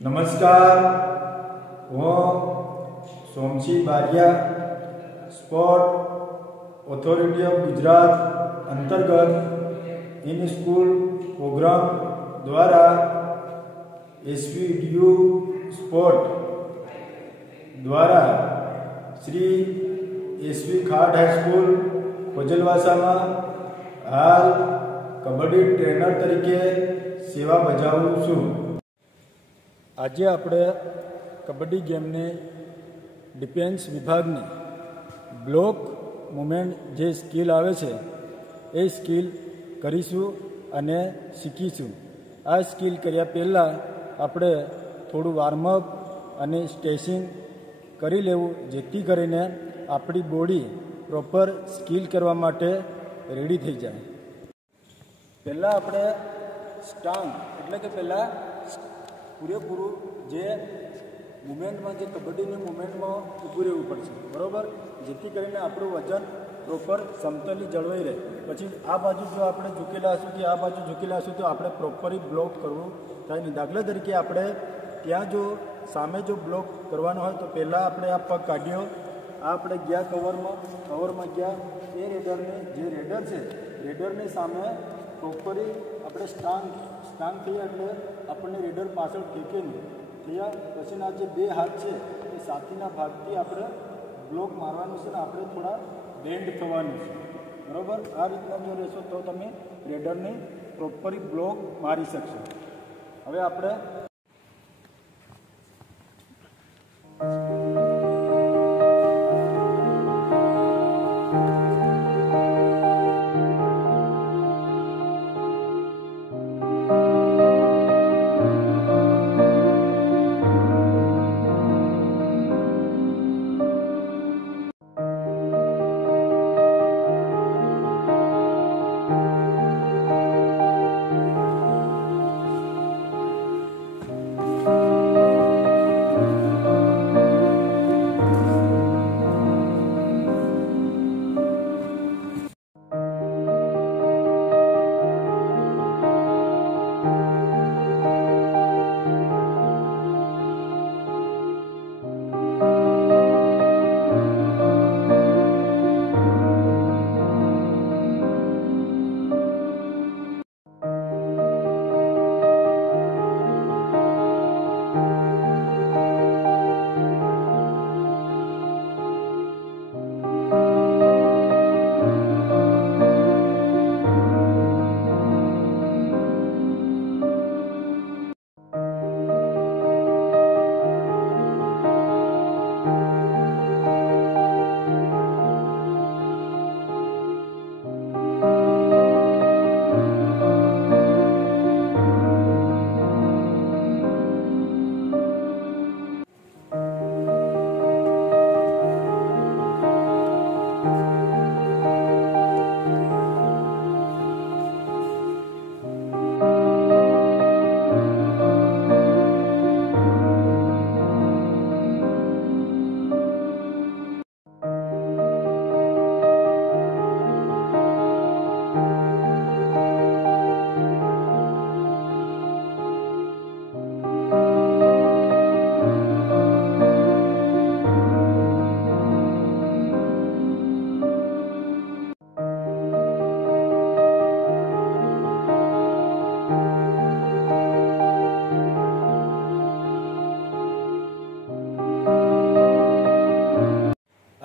નમસ્કાર, હું Somshi Bariya sport authority of Gujarat અંતર્ગત ઇન સ્કૂલ પ્રોગ્રામ દ્વારા એસવીડીયુ સ્પોર્ટ દ્વારા શ્રી એસવી ખાટ હાઈસ્કૂલ ખોજલવાસામાં હાલ કબડ્ડી ટ્રેનર તરીકે સેવા બજાવું છું. આજે આપણે કબડ્ડી ગેમની ડિફેન્સ વિભાગની બ્લોક મુમેન્ટ જે સ્કિલ આવે છે એ સ્કિલ કરીશું અને શીખીશું. આ સ્કિલ કર્યા પહેલાં આપણે થોડું વોર્મઅપ અને સ્ટ્રેચિંગ કરી લેવું, જેથી કરીને આપણી બોડી પ્રોપર સ્કિલ કરવા માટે રેડી થઈ જાય. પહેલાં આપણે સ્ટાંગ એટલે કે પહેલાં પૂરેપૂરું જે મુમેન્ટમાં જે કબડ્ડીની મુમેન્ટમાં ઊભું રહેવું પડશે, બરાબર, જેથી કરીને આપણું વજન પ્રોપર સમતલી જળવાઈ રહે. પછી આ બાજુ જો આપણે ઝૂકેલા હશું કે આ બાજુ ઝૂકેલા હશું તો આપણે પ્રોપરલી બ્લોક કરવું થાય નહીં. દાખલા તરીકે આપણે ત્યાં જો સામે જો બ્લોક કરવાનો હોય તો પહેલાં આપણે આ પગ કાઢ્યો, આ આપણે ગયા કવરમાં ગયા, એ રેડરની જે રેડર છે રેડરની સામે પ્રોપરલી આપણે સ્ટાંગ થયા એટલે આપણને રેડર પાછળ ફેંકે નહીં થયા. પછીના જે બે હાથ છે એ સાથીના ભાગથી આપણે બ્લોક મારવાનું છે ને આપણે થોડા બેન્ડ થવાનું છે, બરાબર. આ રીતના જો રહેશો તો તમે રેડરની પ્રોપરલી બ્લોક મારી શકશો. હવે આપણે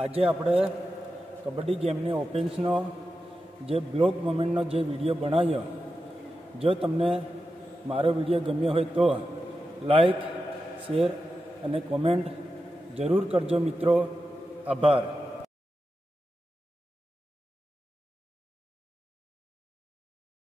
આજે આપણે કબડ્ડી ગેમની ઓફેન્સનો જે બ્લોક મોમેન્ટનો જે વિડીયો બનાવ્યો, જો તમને મારો વિડીયો ગમ્યો હોય તો લાઈક, શેર અને કોમેન્ટ જરૂર કરજો મિત્રો. આભાર.